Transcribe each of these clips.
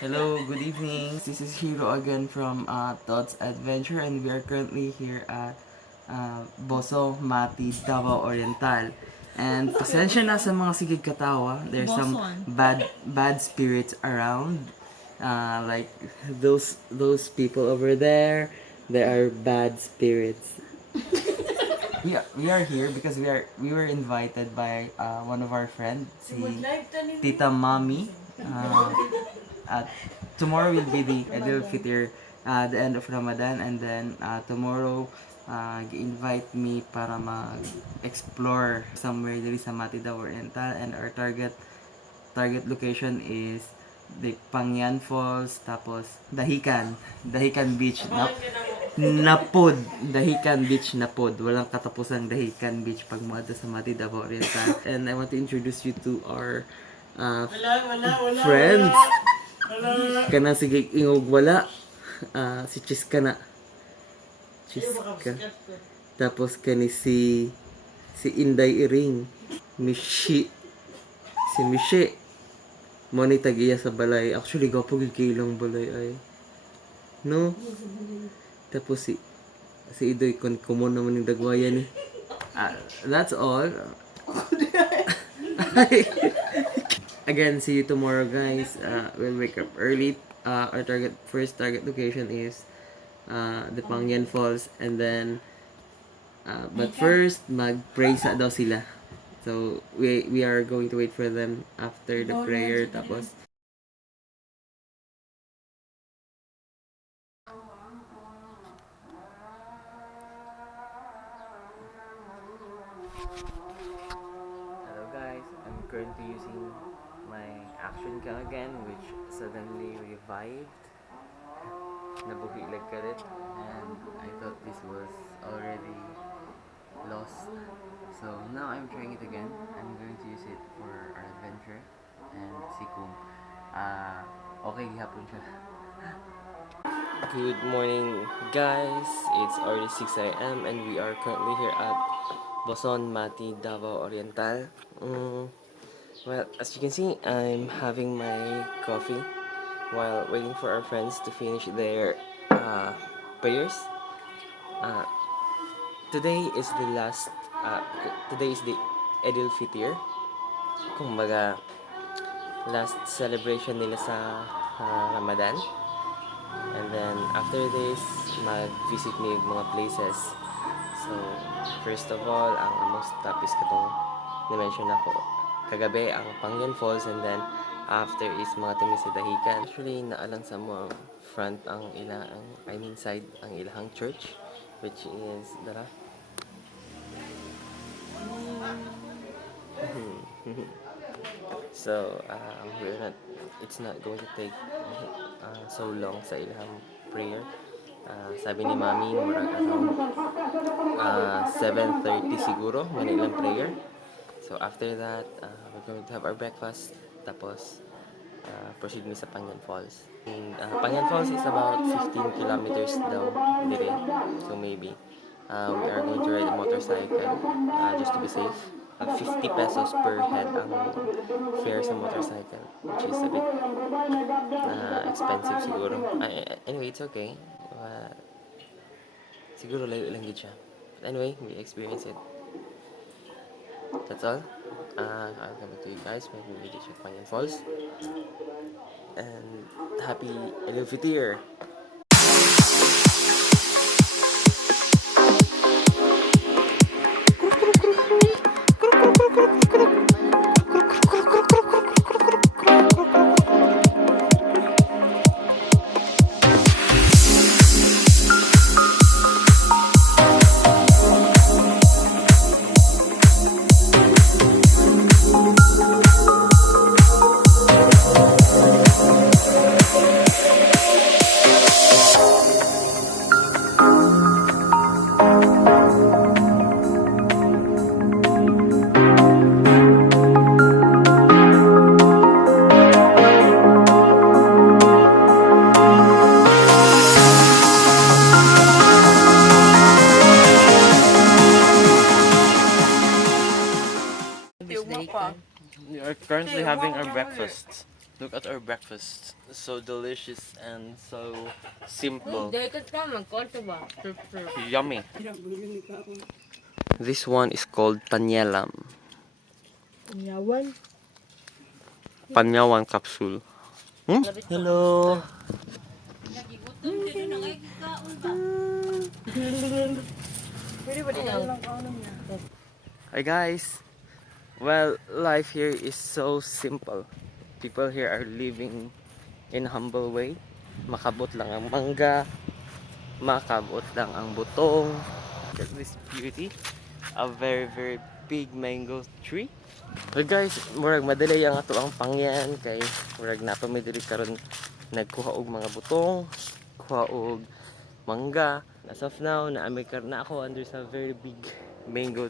Hello, good evening. This is Hiro again from Totz Adventure, and we are currently here at Buso, Davao Oriental. And pasensya na sa mga sigig katawa. There's some bad spirits around. Like those people over there, they are bad spirits. We are here because we were invited by one of our friends, si Tita Mami. At tomorrow will be the Eidl Fitr, the end of Ramadan, and then tomorrow invite me para mag-explore somewhere diri sa Davao Oriental, and our target location is the Pangyan Falls, tapos Dahican Beach. Dahican Beach napod. Walang katapusang Dahican Beach pag muadto sa Davao Oriental. And I want to introduce you to our friends. Kana sige ingog wala. Si Chiska na. Chiska. Tapos kani si Inday Iring. Si Mishi. Mo ni tagiya sa balay. Actually gapo gid kay ilang balay ay. No? Tapos si Idoy kon kumon naman ng dagwayan eh. That's all. Again, see you tomorrow, guys. We'll wake up early. Our first target location is the Pangyan Falls, and then but first mag-pray sa daw sila. So we are going to wait for them after the prayer. Tapos currently using my action cam again, which suddenly revived. Nabuhilag ka rin, and I thought this was already lost. So now I'm trying it again. I'm going to use it for our adventure and see kung okay gihapon siya. Good morning, guys. It's already 6 a.m. and we are currently here at Boson, Davao Oriental. Well, as you can see, I'm having my coffee while waiting for our friends to finish their prayers. Today is the Eidl Fitr. Kumbaga, last celebration nila sa Ramadan. And then after this, mag-visit me mga places. So, first of all, ang most top is katong na-mention ako kagabi ang Pangyan Falls, and then after is mga tumi sa Dahican. Actually, naalang sa mo front ang side ang ilahang church, which is dara. So, it's not going to take so long sa ilahang prayer. Sabi ni Mami, murag around 7:30 siguro, manilang prayer. So after that, we're going to have our breakfast, tapos proceed me sa Pangyan Falls. And, Pangyan Falls is about 15 kilometers down dire. So maybe we are going to ride a motorcycle just to be safe. 50 pesos per head ang fare sa motorcycle, which is a bit expensive siguro. Anyway, it's okay. Siguro layo lang gid siya. But anyway, we experience it. That's all. I'll come back to you guys when we reach Pangyan Falls. And happy Eidl Fitr! We are currently having our breakfast. Look at our breakfast. So delicious and so simple. Yummy. This one is called panyalam. Panyawan capsule. Hmm? Hello. Hi guys. Well, life here is so simple. People here are living in a humble way. Makabot lang ang mangga, makabot lang ang butong. Look at this beauty. A very big mango tree. Well guys, murag madali ang ato ang Pangyan kay murag nato mi diri karon nagkuha og mga butong, kuha og mangga. As of now, na ako under sa very big mango.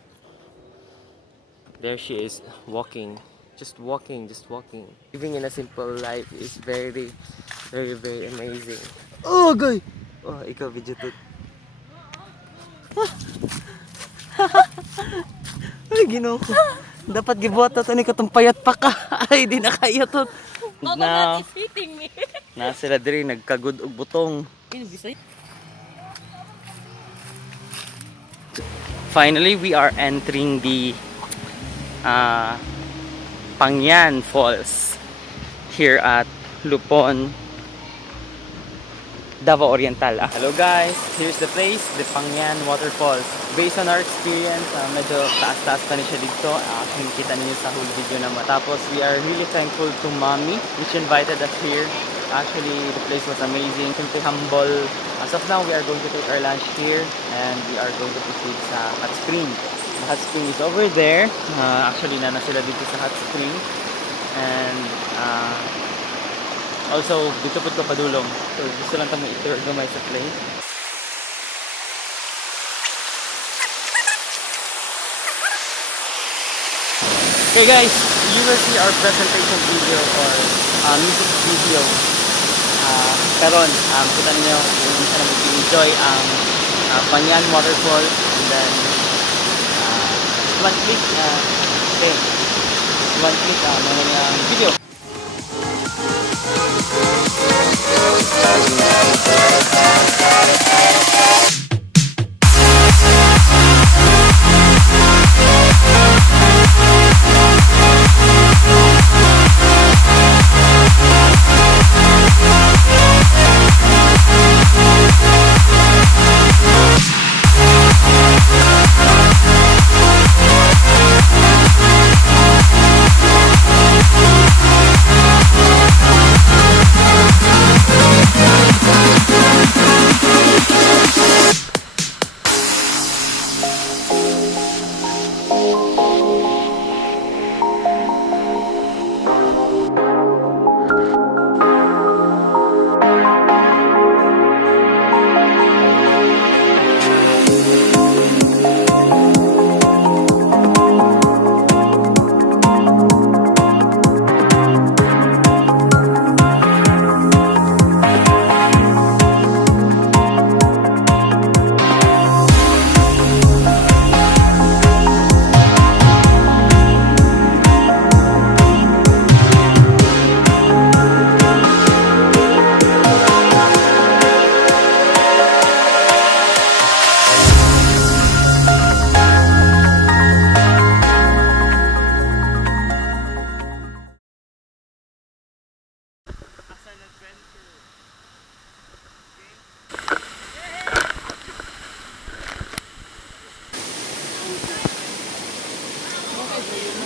There she is walking. Just walking. Living in a simple life is very amazing. Oh, guy! Oh, ikaw, video to. Ay, ginoo ko. Dapat gibuhat to ni katong payat pa ka. Ay, di na kaya to. Na sila diri nagkagud og butong. Finally, we are entering the Pangyan Falls here at Lupon, Davao Oriental. Hello guys, here's the place, the Pangyan Waterfalls. Based on our experience, medyo taas-taas pa niya dito. Kita niyo sa whole video na matapos. We are really thankful to Mommy which invited us here. Actually, the place was amazing, simply humble. As of now, we are going to take our lunch here and we are going to proceed sa hot spring. The hot spring is over there. Actually, na sila dito sa hot spring. And also, dito po ito padulong. So, gusto lang kami i-tour gamay sa place. Okay guys, you will see our presentation video or music video. Karon, kita niyo kung saan mag-enjoy ang Pangyan Waterfall and then one click meron ang video.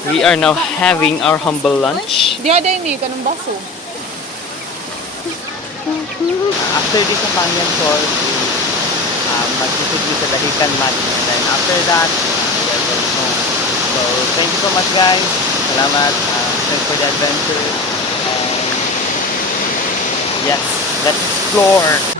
We are now having our humble lunch. Di ada ini kanang baso. After this sa Pangyan Falls, mag-isip sa Dahican Mat. And then after that, we are going home. So thank you so much guys. Salamat. Thanks for the adventure. And yes, let's explore.